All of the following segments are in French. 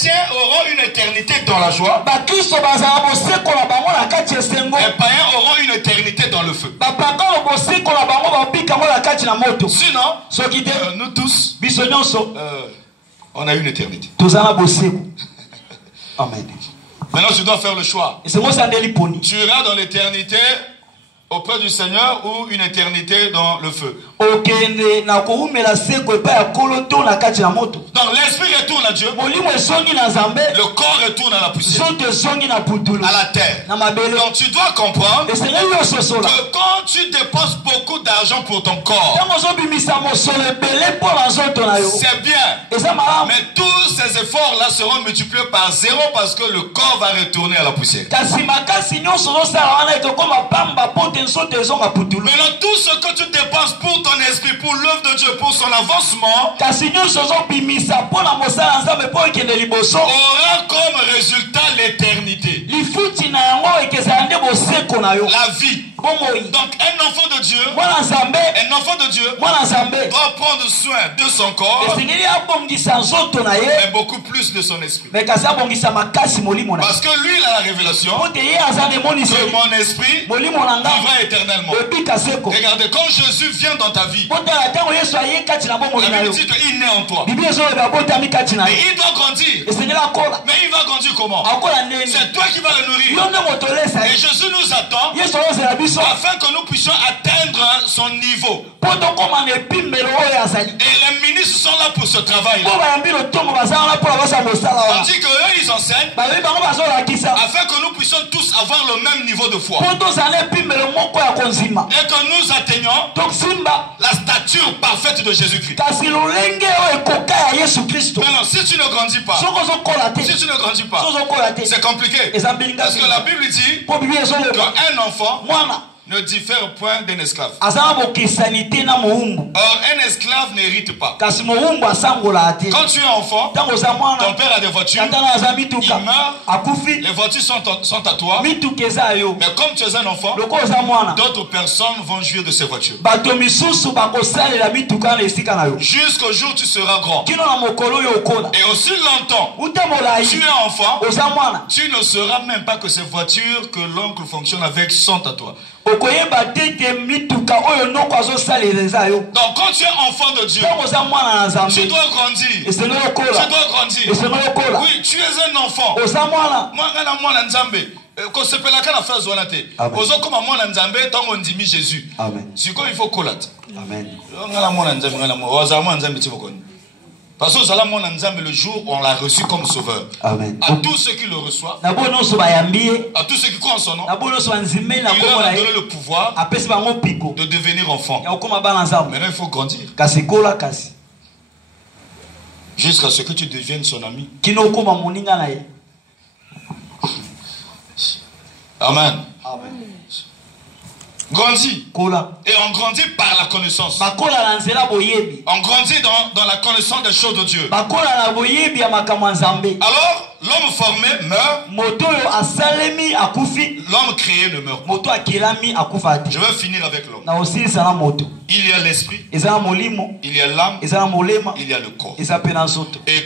chrétiens auront une éternité dans la joie. Les païens auront une éternité dans le feu. Sinon, nous tous, on a une éternité. Amen. Maintenant, tu dois faire le choix. Tu iras dans l'éternité auprès du Seigneur ou une éternité dans le feu. Donc l'esprit retourne à Dieu. Le corps retourne à la poussière, à la terre. Donc tu dois comprendre que quand tu dépenses beaucoup d'argent pour ton corps, c'est bien. Mais tous ces efforts-là seront multipliés par 0 parce que le corps va retourner à la poussière. Maintenant, tout ce que tu dépenses pour ton esprit, pour l'œuvre de Dieu, pour son avancement, aura comme résultat l'éternité. La vie. Donc un enfant de Dieu, doit prendre soin de son corps, mais beaucoup plus de son esprit. Parce que lui, il a la révélation que mon esprit vivra éternellement. Regardez, quand Jésus vient dans ta vie, la Bible dit qu'il naît en toi. Et il doit grandir. Mais il va grandir comment? C'est toi qui vas le nourrir. Et Jésus nous attend afin que nous puissions atteindre son niveau. Et les ministres sont là pour ce travail. Tandis qu'eux, ils enseignent afin que nous puissions tous avoir le même niveau de foi. Et que nous atteignions la stature parfaite de Jésus-Christ. Maintenant, si tu ne grandis pas, c'est compliqué. Parce que la Bible dit qu'un enfant ne diffère point d'un esclave. Or, un esclave n'hérite pas. Quand tu es enfant, ton père a des voitures, il meurt, les voitures sont à toi. Mais comme tu es un enfant, d'autres personnes vont jouir de ces voitures. Jusqu'au jour où tu seras grand. Et aussi longtemps tu es enfant, tu ne sauras même pas que ces voitures que l'oncle fonctionne avec sont à toi. Donc quand tu es enfant de Dieu, tu dois grandir. Oui, tu es un enfant. Jésus. Il faut parce que le jour où on l'a reçu comme sauveur. Amen. À tous ceux qui le reçoivent, à tous ceux qui croient en son nom, il leur a donné le pouvoir de devenir enfant. Maintenant il faut grandir jusqu'à ce que tu deviennes son ami. Amen. Amen. Grandit. Et on grandit par la connaissance. On grandit dans la connaissance des choses de Dieu. Alors, l'homme formé meurt. L'homme créé ne meurt pas. Je vais finir avec l'homme. Il y a l'esprit, il y a l'âme, il y a le corps. Et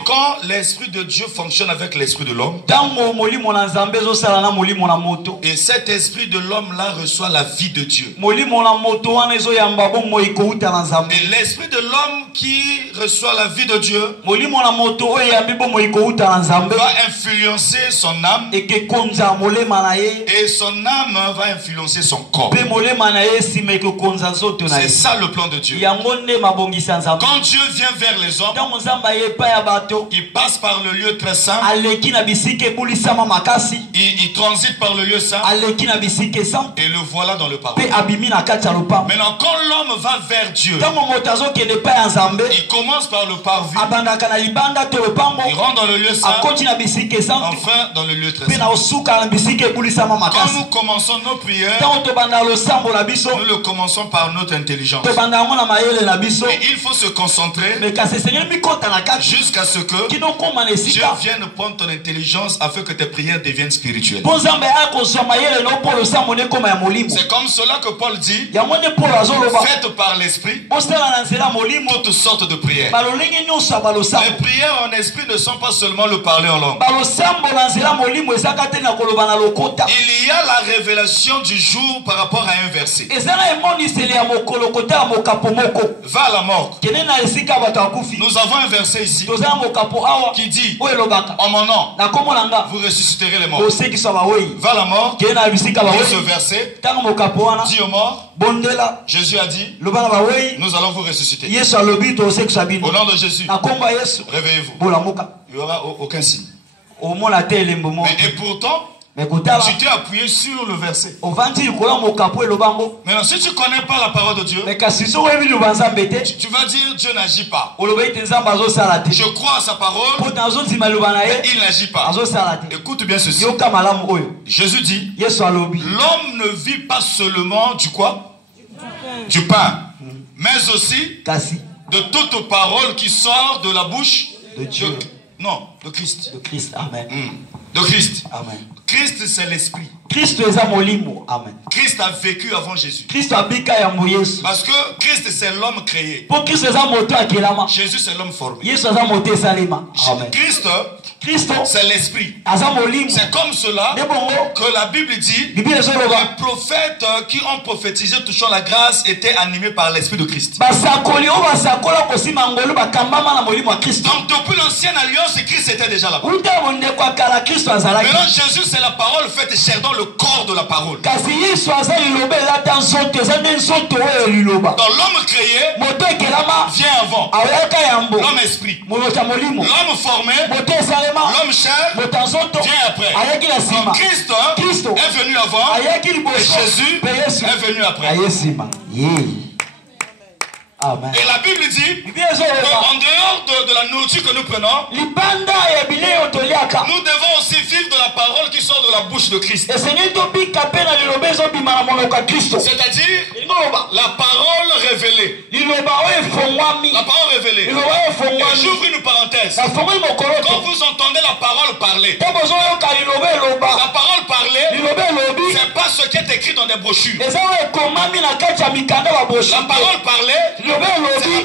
quand l'esprit de Dieu fonctionne avec l'esprit de l'homme, et cet esprit de l'homme là reçoit la vie de Dieu. Et l'esprit de l'homme qui reçoit la vie de Dieu va influencer son âme, et son âme va influencer son corps. C'est ça le plan de Dieu. Quand Dieu vient vers les hommes, il passe par le lieu très saint, il transite par le lieu saint, et le voilà dans le paradis. Maintenant, quand l'homme va vers Dieu, il commence par le parvis, il rentre dans le lieu saint, enfin dans le lieu très saint. Quand nous commençons nos prières, nous le commençons par notre intelligence. Mais il faut se concentrer jusqu'à ce que Dieu vienne prendre ton intelligence afin que tes prières deviennent spirituelles. C'est comme cela que Paul dit, faites par l'esprit toutes sortes de prières. Les prières en esprit ne sont pas seulement le parler en langue. Il y a la révélation du jour par rapport à un verset. Va à la mort. Nous avons un verset ici qui dit, en mon nom, vous ressusciterez les morts. Va à la mort. Ce verset dit aux morts, Jésus a dit, nous allons vous ressusciter. Au nom de Jésus, réveillez-vous. Il n'y aura aucun signe. Et pourtant, tu t'es appuyé sur le verset. Maintenant, si tu ne connais pas la parole de Dieu, tu vas dire Dieu n'agit pas. Je crois à sa parole, mais il n'agit pas. Écoute bien ceci. Jésus dit, l'homme ne vit pas seulement du quoi? Du pain, mais aussi de toute parole qui sort de la bouche de Dieu. De Christ. De Christ, amen. De Christ. Amen. Christ, c'est l'esprit. Amen. Christ a vécu avant Jésus. Parce que Christ, c'est l'homme créé. Jésus, c'est l'homme formé. Amen. Christ, c'est l'esprit. C'est comme cela que la Bible dit, les prophètes qui ont prophétisé touchant la grâce étaient animés par l'esprit de Christ. Donc depuis l'ancienne alliance, Christ était déjà là-bas. Maintenant Jésus, c'est la parole faite chair dans le corps de la parole. Dans l'homme créé vient avant l'homme esprit. L'homme formé, l'homme chair vient après. Donc Christ est venu avant et Jésus est venu après. Amen. Et la Bible dit qu'en dehors de la nourriture que nous prenons, nous devons aussi vivre de la parole qui sort de la bouche de Christ. C'est-à-dire la parole révélée. La parole révélée. Et j'ouvre une parenthèse. Quand vous entendez la parole parler, la parole parler, c'est pas ce qui est écrit dans des brochures. La parole parler, c'est la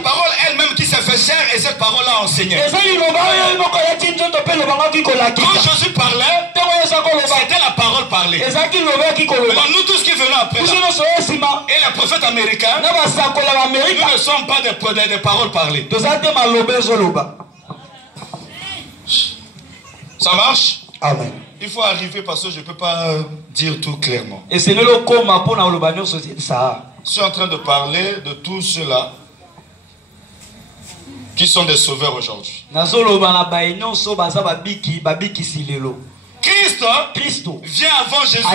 parole elle-même qui s'est fait chair et cette parole-là enseignée. Quand Jésus parlait, c'était la parole parlée. Alors nous tous qui venons après là, et les prophètes américains, nous ne sommes pas des paroles parlées. Ça marche? Amen. Il faut arriver parce que je ne peux pas dire tout clairement. Je suis en train de parler de tous ceux-là qui sont des sauveurs aujourd'hui. Christ vient avant Jésus.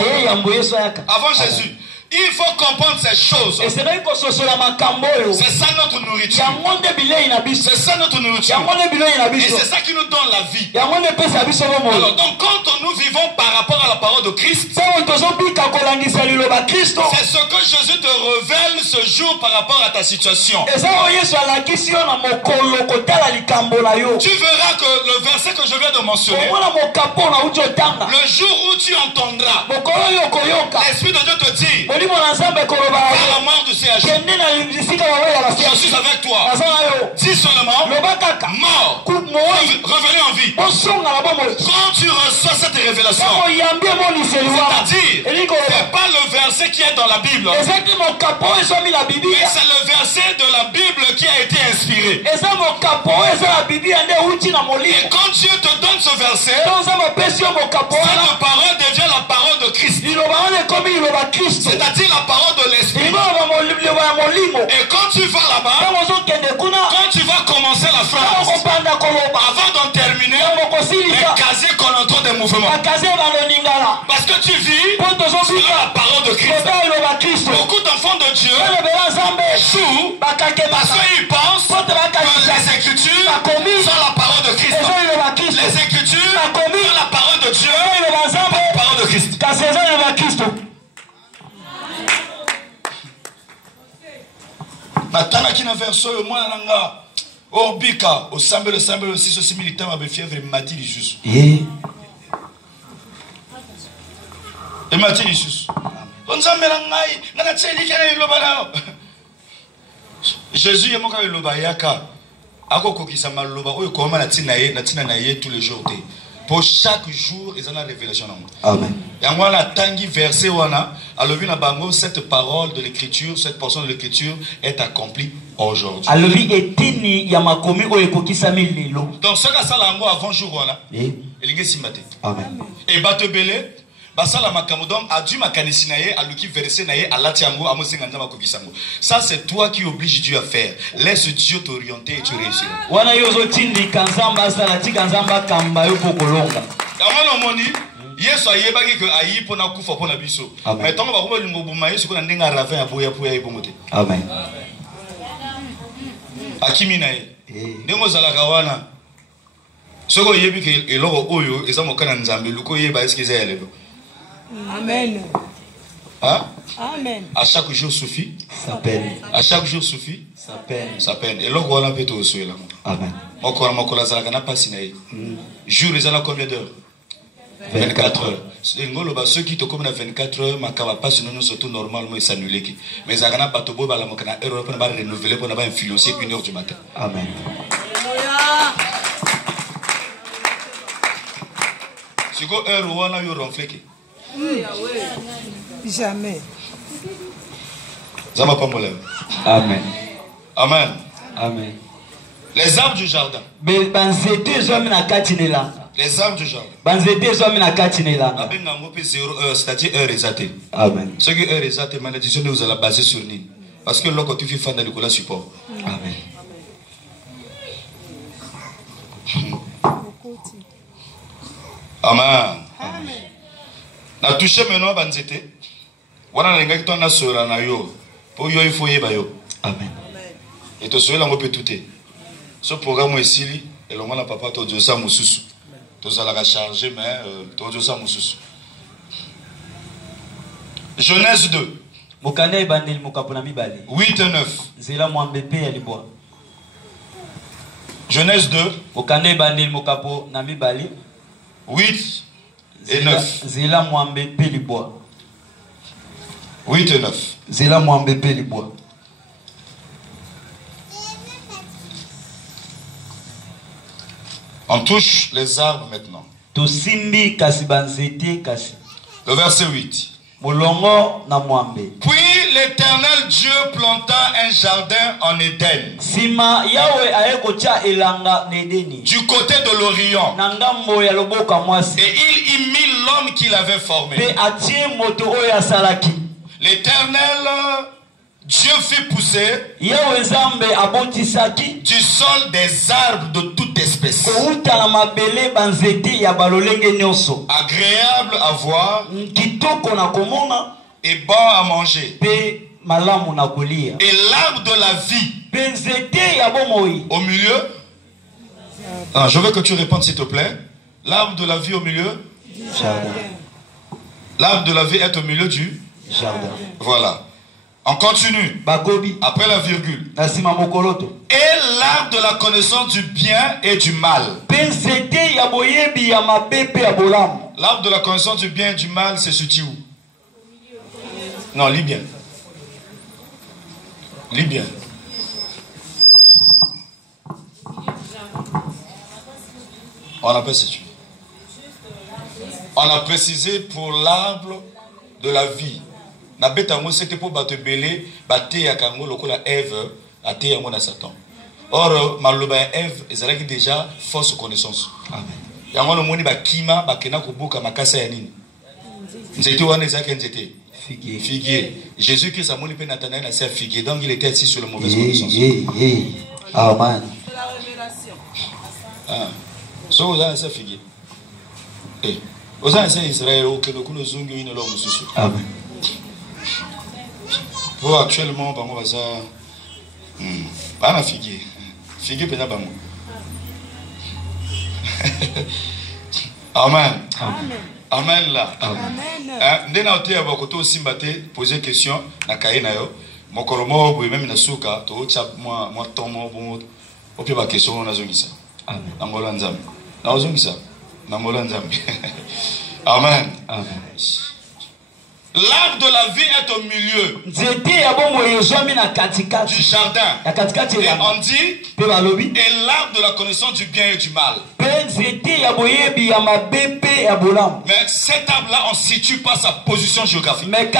Avant Jésus. Il faut comprendre ces choses. C'est ça notre nourriture. C'est ça notre nourriture. Et c'est ça qui nous donne la vie. Alors, donc quand nous vivons par rapport à la parole de Christ, c'est ce que Jésus te révèle ce jour par rapport à ta situation. Tu verras que le verset que je viens de mentionner, le jour où tu entendras l'Esprit de Dieu te dit, par la mort du CHU, je suis avec toi. Dis seulement, mort, revenez en vie. Quand tu reçois cette révélation, c'est-à-dire, c'est pas le verset qui est dans la Bible, mais c'est le verset de la Bible qui a été inspiré. Et quand Dieu te donne ce verset, cette parole devient la parole de Christ. C'est-à-dire la parole de l'esprit. Et quand tu vas là-bas, quand tu vas commencer la phrase, avant d'en terminer, les casiers qu'on entend des mouvements. Parce que tu vis sur la parole de Christ. Beaucoup d'enfants de Dieu échouent parce qu'ils pensent que les Écritures sont la parole de Christ. Les Écritures sont la parole de Dieu, pas la parole de Christ. Natana qui n'a verso le moi nanga. Orbika au sambe aussi ce militant avec fièvre mati juste. Et mati juste. On zambela ngai na tseli kana iloba. Jésus est mon cas iloba yaka. Akoko ki sama loba oyo koma na tina na ye tous les jours. Pour chaque jour, ils ont la révélation. Amen. Et en la tangi verset wana, alobi na bango cette parole de l'écriture, cette portion de l'écriture est accomplie aujourd'hui. Alobi etini ya makomi oyo kokisami lelo. Donc ce que ça lango avant jour wana, elinge simbate. Amen. Et batebele basala makambo donc adu makanisi na ye aluki verset na ye alati yango amosenga nzamba kokisango. Ça c'est toi qui oblige Dieu à faire. Laisse Dieu t'orienter et tu réussiras. Wana yozo tindi kanzamba sala tikanzamba kamba yo pokolonga. Amana moni Yesu ayebaki que ayi pona kufa pona biso. Mais tant ba ko lingo buma Yesu ko ndenga ravin ya boya poya ibomote. Amen. Akimi na ye. Ndemo zalaka wana. Soko yebi ke eloko oyo ezamokana nzambe luko yeba eske za yalelo. Amen. Hein? Amen. À chaque jour suffit. Ça peine. À chaque jour suffit. Ça peine. Ça peine. Et l'autre on a fait tout cela. Amen. Moko la zalaka na pasinaye. Jour les ana combien d'heures? 24 heures. Ceux qui te comme 24 heures, makaba pas sinon surtout normalement s'annuler qui. Mais zakana batobo ba la mokana heure pour ba renouveler pour ba influencer 1h du matin. Amen. Si go heure on a yo ronfler qui. Jamais. Zama pas molem. Amen. Amen. Amen. Les arbres du jardin. Les arbres du jardin. Les arbres du jardin. C'est-à-dire heure exatée. Amen. Ce qui est heure exatée, malédiction vous allez baser sur ni. Parce que lorsque tu fais fan de l'école support. Amen. Amen. Na touché maintenant banzete. Wana lenga ki tona sora na yo. Pour yo il faut yeba yo. Amen. Et to soela ngo petute. Ce programme ici et le mona papa to josa mususu. To za la charger mais to josa mususu. Genèse 2. Mokanda ibandeli mokapona mibale. 8 et 9. Zela mwambepe ya libwa. Genèse 2. Mokanda ibandeli mokapo na mibale. 8 et 9. Zela mwambepe libwa. 8 et 9. Zela mwambepe libwa. On touche les arbres maintenant. Tosimbi kasi banzete kasi. Le verset 8. Molongo na mwambe. Puis l'Éternel Dieu planta un jardin en Éden. Sima Yahweh ayekocha elanga nedeni. Du côté de l'Orient. Na ngambo ya loboka mwasi. Et il y mit l'homme qu'il avait formé. Pe atie moto oyo asalaki. L'Éternel Dieu fit pousser Yahweh Nzambe abotisaki du sol des arbres de toute espèce. Kouta na mabele banzete ya balolenge nyonso. Agréable à voir. Kitoko na komona. Et bon à manger. Pe malamu na kolia. Et l'arbre de la vie. Benzete ya bomoi. Au milieu. Ah, je veux que tu répondes s'il te plaît. L'arbre de la vie au milieu. Jardin. L'arbre de la vie est au milieu du jardin. Voilà. On continue. Bagobi. Après la virgule. Nasima mokoloto. Et l'arbre de la connaissance du bien et du mal. Benzete ya boyebi ya mabepe ya bolamu. L'arbre de la connaissance du bien et du mal, c'est ce où? Non, lis bien. Lis bien. On appelle ce On a précisé pour l'arbre de la vie. Na betango c'était pour battre belé, battre ya kango lokola Ève, a té yango na Satan. Or maloba Ève ezalaki déjà fausse connaissance. Amen. Yango no moni ba kima ba kena kobuka makasa ya nini? Nzete wana ezalaki nzete. Figuier. Figuier. Jésus Christ a moni pe Nathanaël a servi figuier. Donc il était assis sur la mauvaise connaissance. Amen. C'est la révélation. Ah. So vous avez servi figuier. Eh. Vous avez servi Israël au Keno kuno zungu ino lo mususu. Amen. Pour actuellement bango baza bana figuier. Figuier pena bango. Amen. Amen. Amen là. Amen. Ndena ote ya bakoto simbate poser question na kaye na yo. Mokolomo, oui, même Nasuka, tout ça, moi, Tomo, bon, au pied de question, on a zongisa. Nangola Nzambi. Nangola Nzambi. Amen. L'arbre de la vie est au milieu du jardin. Et on dit, et l'arbre de la connaissance du bien et du mal. Mais cet arbre-là, on ne situe pas sa position géographique. Et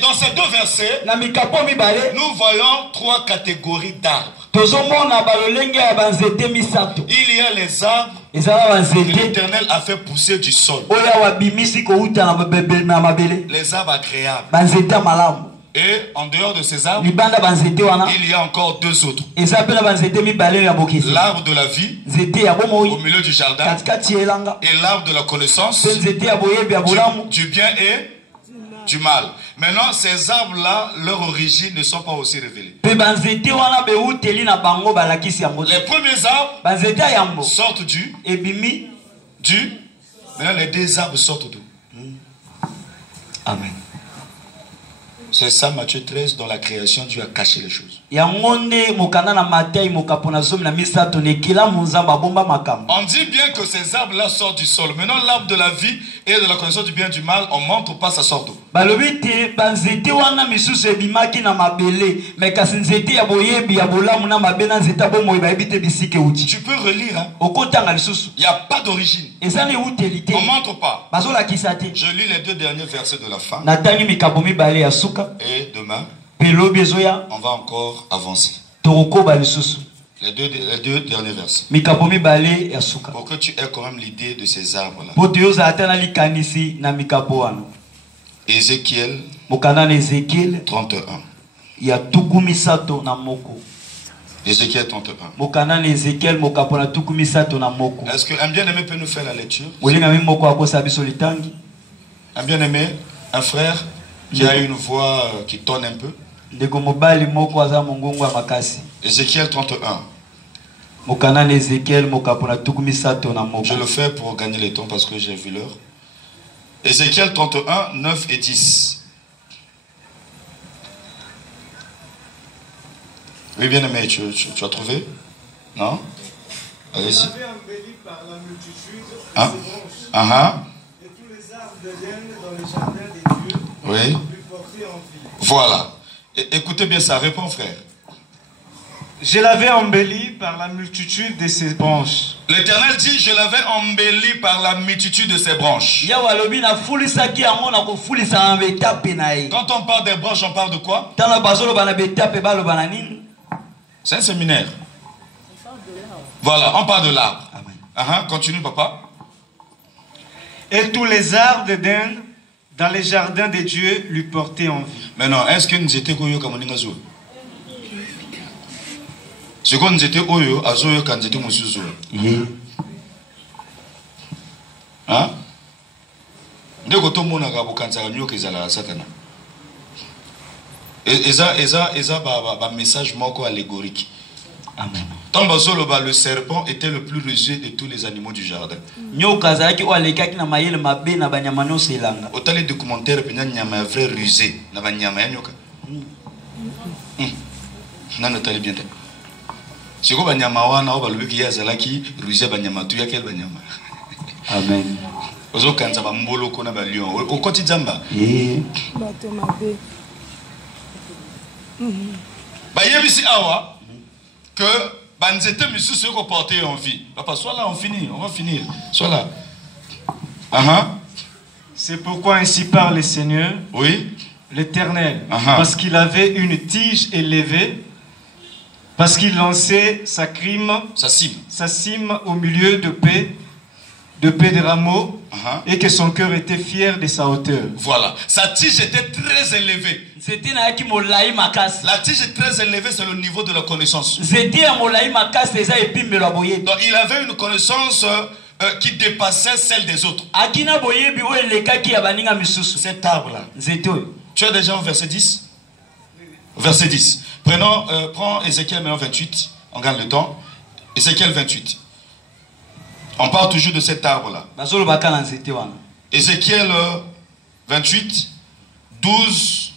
dans ces deux versets, nous voyons 3 catégories d'arbres. Il y a les arbres que l'Éternel a fait pousser du sol. Les arbres agréables. Et en dehors de ces arbres, il y a encore 2 autres. L'arbre de la vie au milieu du jardin et l'arbre de la connaissance du bien et du mal. Maintenant, ces arbres-là, leur origine ne sont pas aussi révélées. Les premiers arbres sortent du. Maintenant, les 2 arbres sortent d'où? Amen. C'est ça, Matthieu 13, dans la création, Dieu a caché les choses. On dit bien que ces arbres-là sortent du sol. Maintenant, l'arbre de la vie et de la connaissance du bien et du mal, on ne montre pas ça sort d'où. Tu peux relire, hein? Il n'y a pas d'origine. On ne montre pas. Je lis les 2 derniers versets de la fin. Et demain, on va encore avancer. Les deux derniers versets. Pour que tu aies quand même l'idée de ces arbres-là. Ézéchiel 31. Ézéchiel 31. Est-ce qu'un bien-aimé peut nous faire la lecture? Un bien-aimé, un frère qui a une voix qui tonne un peu. Ézéchiel 31. Je le fais pour gagner le temps parce que j'ai vu l'heure. Ézéchiel 31, 9 et 10. Oui, bien aimé, tu as trouvé? Non? Allez-y. Hein? Et tous les arbres de laine dans les jardins des dieux. Oui. Voilà. Écoutez bien ça, réponds frère. Je l'avais embelli par la multitude de ses branches. L'Éternel dit, je l'avais embelli par la multitude de ses branches. Quand on parle des branches, on parle de quoi? C'est un séminaire. Voilà, on parle de l'arbre. Continue papa. Et tous les arbres d'Éden dans les jardins de Dieu lui portaient envie. Maintenant, est-ce que nous étions Oyo Kamoningazo? C'est quand nous étions Oyo, Azoyo quand nous étions Mosuzo. Hein? Dès que tout le monde a Satana. Et ça, un message moko allégorique. Amen. Le serpent était le plus rusé de tous les animaux du jardin. Autant les documentaires, il y a un vrai rusé. Amen. Que Banzete Monsieur se comporter en vie. Papa, sois là, on va finir. Sois là. C'est pourquoi ainsi parle le Seigneur, oui, l'Éternel, parce qu'il avait une tige élevée, parce qu'il lançait sa cime au milieu de paix de rameaux, et que son cœur était fier de sa hauteur. Voilà, sa tige était très élevée. La tige est très élevée, c'est le niveau de la connaissance. Donc il avait une connaissance qui dépassait celle des autres. Cet arbre-là. Tu as déjà au verset 10? Verset 10. Prends Ézéchiel maintenant 28. On gagne le temps. Ézéchiel 28. On parle toujours de cet arbre-là. Ézéchiel 28, 12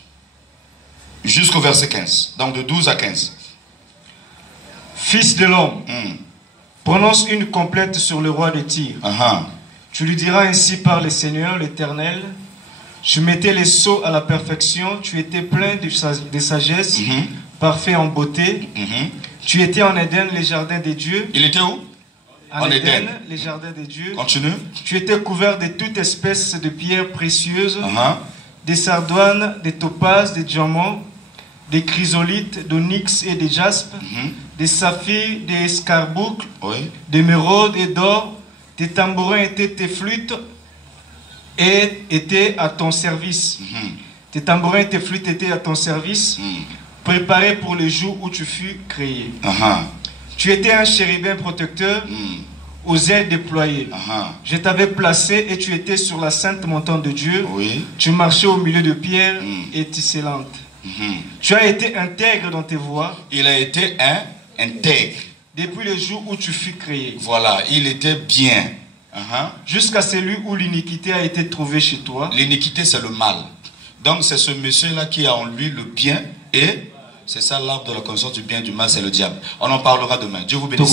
jusqu'au verset 15. Donc de 12 à 15. Fils de l'homme, prononce une complète sur le roi de Tyr. Tu lui diras ainsi par le Seigneur l'Éternel, je mettais les sceaux à la perfection, tu étais plein de sagesse, parfait en beauté. Tu étais en Éden, les jardins des dieux. Il était où? En Éden, les jardins des dieux. Continue. Tu étais couvert de toute espèce de pierres précieuses, des sardoines, des topazes, des diamants, des chrysolites, d'onyx et des jaspes, des saphirs, des escarboucles, d'émeraudes et d'or. Tes tambourins étaient tes flûtes et étaient à ton service. Tes tambourins et tes flûtes étaient à ton service, préparés pour le jour où tu fus créé. Tu étais un chérubin protecteur aux ailes déployées. Je t'avais placé et tu étais sur la sainte montagne de Dieu. Tu marchais au milieu de pierres étincelantes. Tu as été intègre dans tes voies. Il a été intègre. Depuis le jour où tu fus créé. Voilà, il était bien. Jusqu'à celui où l'iniquité a été trouvée chez toi. L'iniquité, c'est le mal. Donc, c'est ce monsieur-là qui a en lui le bien. Et c'est ça l'arbre de la connaissance du bien et du mal, c'est le diable. On en parlera demain. Dieu vous bénisse.